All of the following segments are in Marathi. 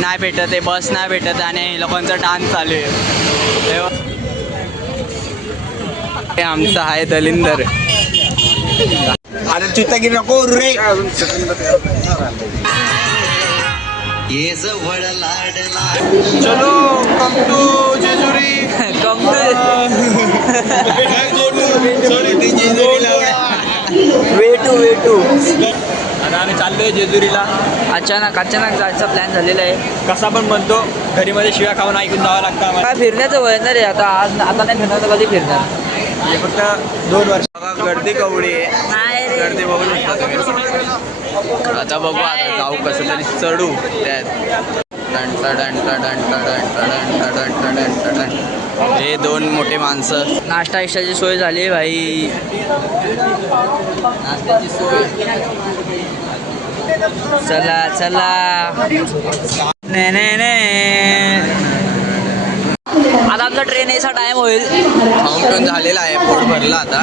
नाही भेटत आहे, बस नाही भेटत आणि लोकांचा डान्स चालू आहे. हे आमचा आहे दलिंदर. अरे चित्तागिरी नको रे. चलो कम टू जेजुरी. वेटू आता आम्ही चाललोय जेजुरीला. अचानक जायचा प्लॅन झालेला आहे. कसा पण म्हणतो घरी मध्ये शिव्या खाऊन ऐकून जावं लागतं आम्हाला. काय फिरण्याचं वय ना रे आता. आता नाही फिरणार तर कधी फिरणार. हे फक्त 2 वर्ष. गर्दी कवडी आहे. गर्दी बघू शकता. आता बघू, आता जाऊ कसं तरी चढू त्यात. हे 2 मोठे माणसं. नाश्ता इष्टाची सोय झाली आहे भाई. नाश्त्याची सोय. चला आता आमचा ट्रेन यायचा टाइम होईल. खाऊन झालेला आहे. पोट भरला आता.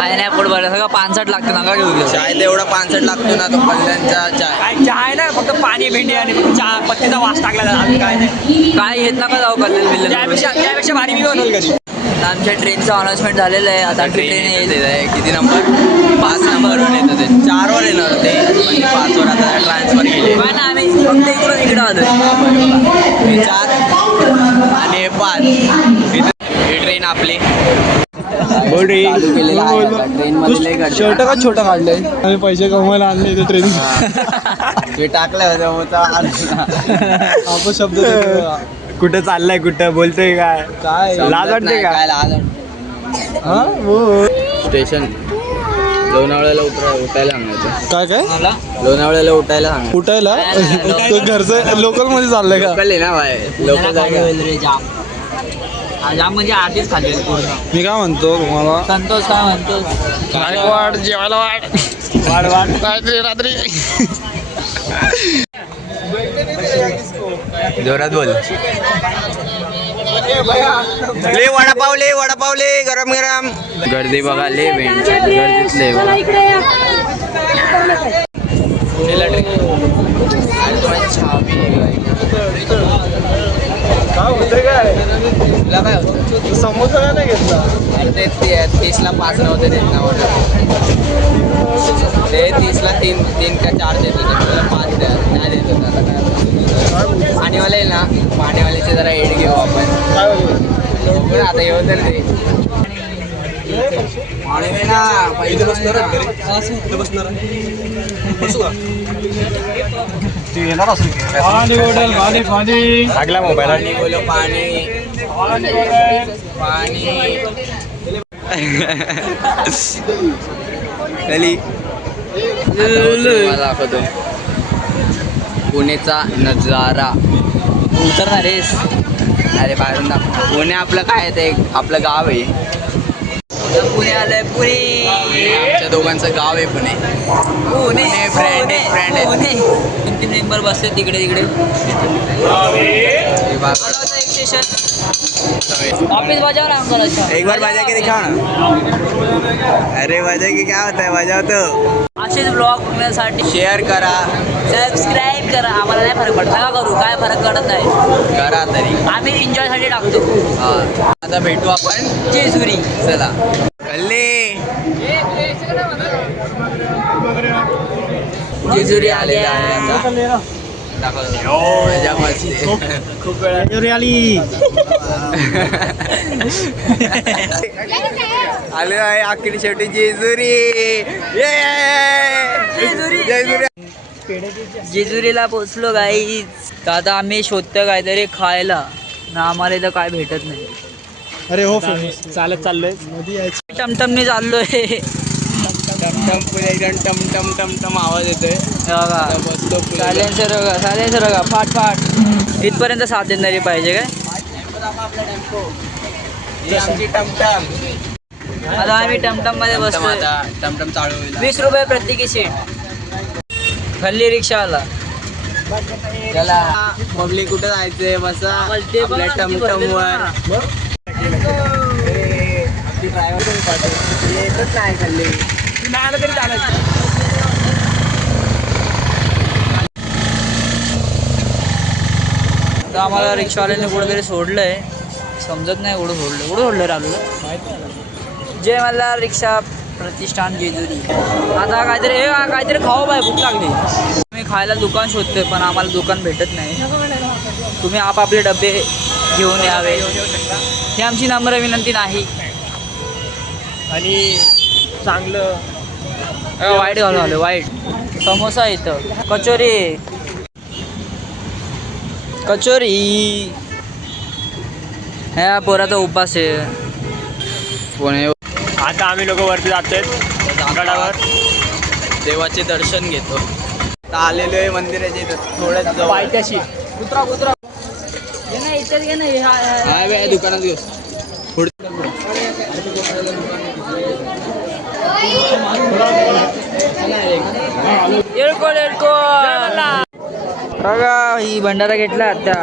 आहे नाही पोट भरलं. सगळं 65 लागतं. नका घेऊ. चाय तेवढा 65 लागतो ना. तो कल्याणचा चाय. चहा आहे ना, फक्त पाणी भेंडी आणि चहा पत्तीचा वास टाकला जातो. काय नाही, काय येत नका जाऊ कल्याण बिल्लं. त्यापेक्षा भारी मी बनवलं कधी. आमच्या ट्रेनचं अनाउन्समेंट झालेलं आहे. आता ट्रेन येते. किती नंबर? 5 नंबरवर येतं ते. 4 वर येणार होते म्हणजे 5 वर आता ट्रान्सफर केले. काय ना, आम्ही फक्त इकडं आलो. 4 आणि 5. ही ट्रेन आपली. बोल रे. ट्रेन मध्ये शर्ट का छोटा काढलंय. आम्ही पैसे कमवायला आणले ते ट्रेन. ते टाकलं आपण शब्द कुठं चाललंय, कुठं बोलतोय, काय लाज वाटते का? काय लाज स्टेशन लोणावळ्याला उठायला सांगायचं. काय लोणावळ्याला उठायला सांगायचं. उठायला घरचं लोकल मध्ये चाललंय का? लोकल आहे ना भाई. लोकल जाम म्हणजे आधीच खाली पूर्ण. मी काय म्हणतो तुम्हाला, संतोष काय म्हणतो? वाढ जेवायला वाढ काहीतरी रात्री. जोरात बोल. ले वडापावले गरम गरम. गर्दी बघा. ले गर्दीत ले काय होतंय काय? समोसा नाही घेतला. अरे ते 30ला 5 नव्हते देत ना. ते 30ला 3 का 4 देत होते. मला 5 द्या नाही देत होता. पाणीवाले ना, पाणीवाल्याचे जरा एड घेऊ आपण. पण आता येऊ तर ते लागला मोबाईल. पाणी बोलो पाणी. दाखवतो पुणेचा नजारा. उतरणार रेस. अरे बाहेरून दाखव. पुणे आपलं काय ते आपलं गाव आहे. पुणे आलंय. पुणे आमच्या दोघांचं गाव आहे. पुणे फ्रेंड आहे. 3 मेंबर बसले तिकडे. ऑफिस बजाव ना आमचा. एक बार बजा के दिखाओ ना. अरे बजा के क्या होता है, बजाओ तो. असेच ब्लॉग बघण्यासाठी शेअर करा, सबस्क्राईब करा. आम्हाला नाही फरक पडत. नका करू. काय फरक पडत नाही. करा तरी. आम्ही एन्जॉयसाठी टाकतो. आता भेटू आपण जेजुरी. चला. कल्ले जेजुरी आलेला आहे आता. आले आहे आखरी शेवटी जेजुरी. जेजुरीला पोचलो गाईज. तर आता आम्ही शोधतो काहीतरी खायला ना. आम्हाला इथं काय भेटत नाही. अरे हो चालत चाललोय. टमटमने चाललोय. टमटम आवाज येतोय. बघा सायलेन्सर बघा. फाट इथपर्यंत 7 देणारी पाहिजे काय. आमची टमटम. आता आम्ही टमटम मध्ये बसतो. टमटम चालू होईल. 20 रुपये प्रत्येकी सीट. खाली रिक्षावाला. चला पब्लिक कुठं जायचंय बसा आपल्या टमटमवर. येतच नाही खाल्ली. नाही आलं तरी चालत. आता आम्हाला रिक्षावाल्याने कुठेतरी सोडलंय, समजत नाही कुठं सोडलं राहिलं. जय मला रिक्षा प्रतिष्ठान जेजुरी. आता काहीतरी खाऊ बाय, भूक लागली. मी खायला दुकान शोधतोय पण आम्हाला दुकान भेटत नाही. तुम्ही आपापले डबे घेऊन यावे ही आमची नम्र विनंती नाही. आणि चांगलं वाईट झालं वाईट. समोसा इथं, कचोरी ह्या पोराचा उपास आहे. पुणे आता आम्ही लोक वरती जातोय गडावर, देवाचे दर्शन घेतो. आता आलेलो आहे मंदिराच्या इथं थोड्याच जवळ. पायथ्याशी. कुत्रा घे ना, इथं घे ना. हाय बाय दुकानात घेऊ. बघा ही भंडारा घेतला आता.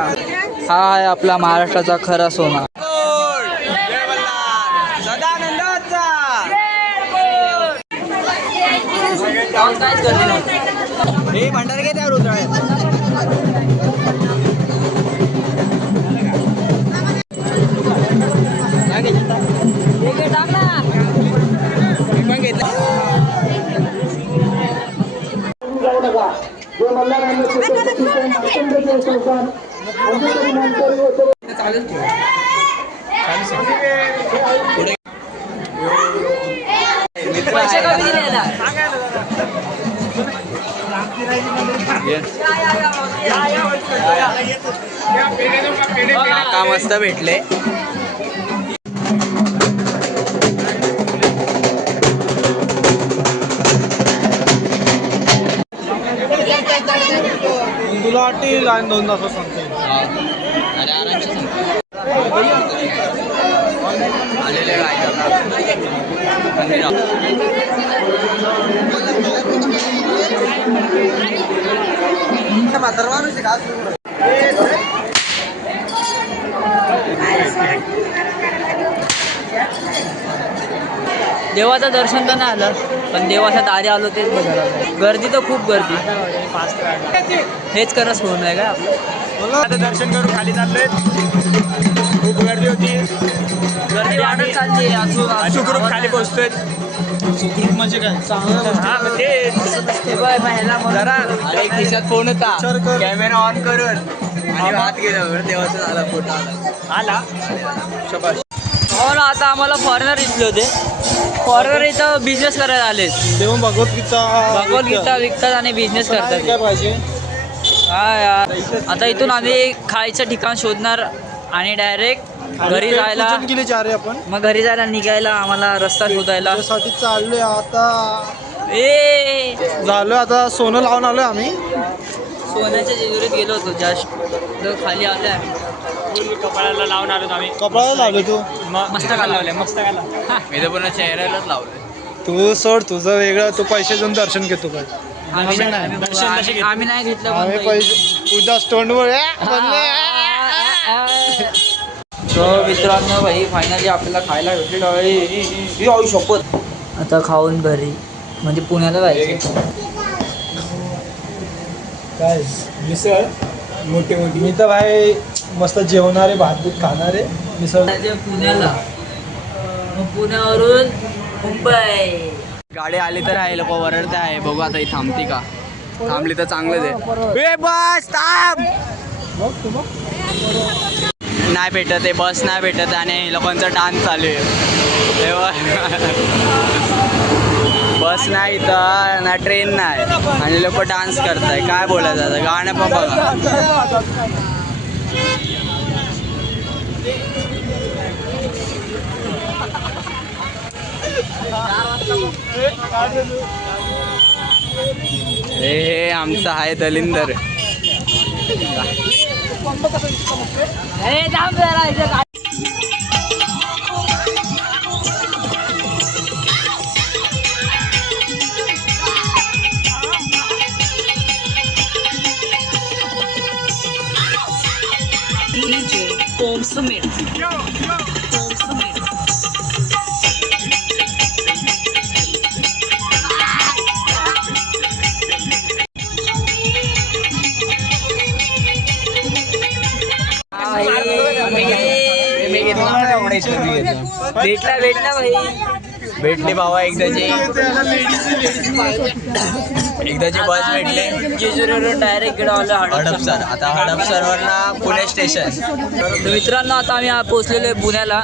हा आहे आपला महाराष्ट्राचा खरा सोना. हे भंडारा घेते रुद्राळ्यात. पैसे कमी दिले ना. काका मस्त भेटले. तुला वाटते लाईन 2 तास सांगते. अरे आरामशी आलेले देवाचं दर्शन तर नाही आलं पण देवाच्या दारी आलो तेच बघायला. गर्दी तर खूप गर्दी. हेच करत होऊ नये का आपलं. आता दर्शन करून खाली चाललोय. खूप गर्दी होती. गर्दी वाढत चालली सुखरूप खाली पोहोचतोय. सुखरूप म्हणजे काय चांगलं. हा ते जरा अरे खिशात फोन होता, कॅमेरा ऑन करून आणि हात गेला देवाचा झाला फोटो आला. शबाश. हो ना. आता आम्हाला फॉरेनर दिसले होते. फॉरेनर इथं बिझनेस करायला आले. तेव्हा भगवद्गीता विकतात आणि बिझनेस करतात. काय पाहिजे. हा यार. आता इथून आम्ही खायचं ठिकाण शोधणार आणि डायरेक्ट घरी जायला. गेले 4 आपण. मग घरी जायला निघायला आम्हाला रस्ता शोधायला. त्यासाठी चाललोय आता. ए झालं आता सोनं लावून आलोय आम्ही. सोन्याच्या जेजुरीत गेलो होतो जस्ट. खाली आलोय आम्ही. कपाळाला लावून आलो आम्ही. कपाळाला लावले तू. मस्त लावले मस्त घाला. मी तर पुन्हा चेहऱ्यालाच लावलं. तू सोड तुझं वेगळं. तू पैसे देऊन दर्शन घेतो काय. आम्ही नाही घेतलं आम्ही पण पैसे उद्या स्टोनवर सो मित्रांनो भाई फायनली आपल्याला खायला भेटलेलं आहे. शपथ. आता खाऊन घरी म्हणजे पुण्याला जायचं. काय मिसळ मोठी मी तर भाई मस्त जेवणारे भात दूध खाणारे. मिसळ पुण्याला मग पुण्यावरून मुंबई. गाडी आली तर आहे, लोक वरडते आहे. बघू आता ही थांबती का. थांबली तर चांगलंच आहे. बस थांब. नाही भेटत आहे, बस नाही भेटत आणि लोकांचा डान्स चालू आहे. बस नाही इथं ना ट्रेन नाही आणि लोक डान्स करताय. काय बोलायचं आता. गाणं पण बघा. हे आमचं आहे दलिंदर. ओम समीर. आपण इंटरव्ह्यू घेतो. भेटला भाई. भेटले भावा एकदाचे बस भेटले. जेजुरीवरून डायरेक्ट इकडे आलो हडपसर. आता हडपसरवरनं पुणे स्टेशन. तर मित्रांनो आता आम्ही पोहोचलेलो आहे पुण्याला.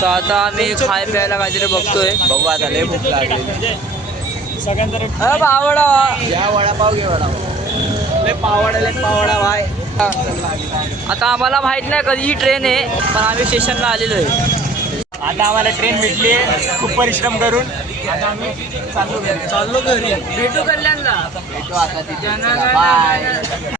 तर आता आम्ही खाय प्यायला काहीतरी बघतोय. बघू आता लय भूक लागली. पावडा या वडापाव घे वडापाव. लय पावडा भाई. आता आम्हाला माहित नाही कधीची ट्रेन आहे पण आम्ही स्टेशनला आलेलो आहे. आता आम्हाला ट्रेन भेटली आहे खूप परिश्रम करून. आता आम्ही चाललो घरी. भेटू कल्याणला. भेटू आता तिथे. बाय.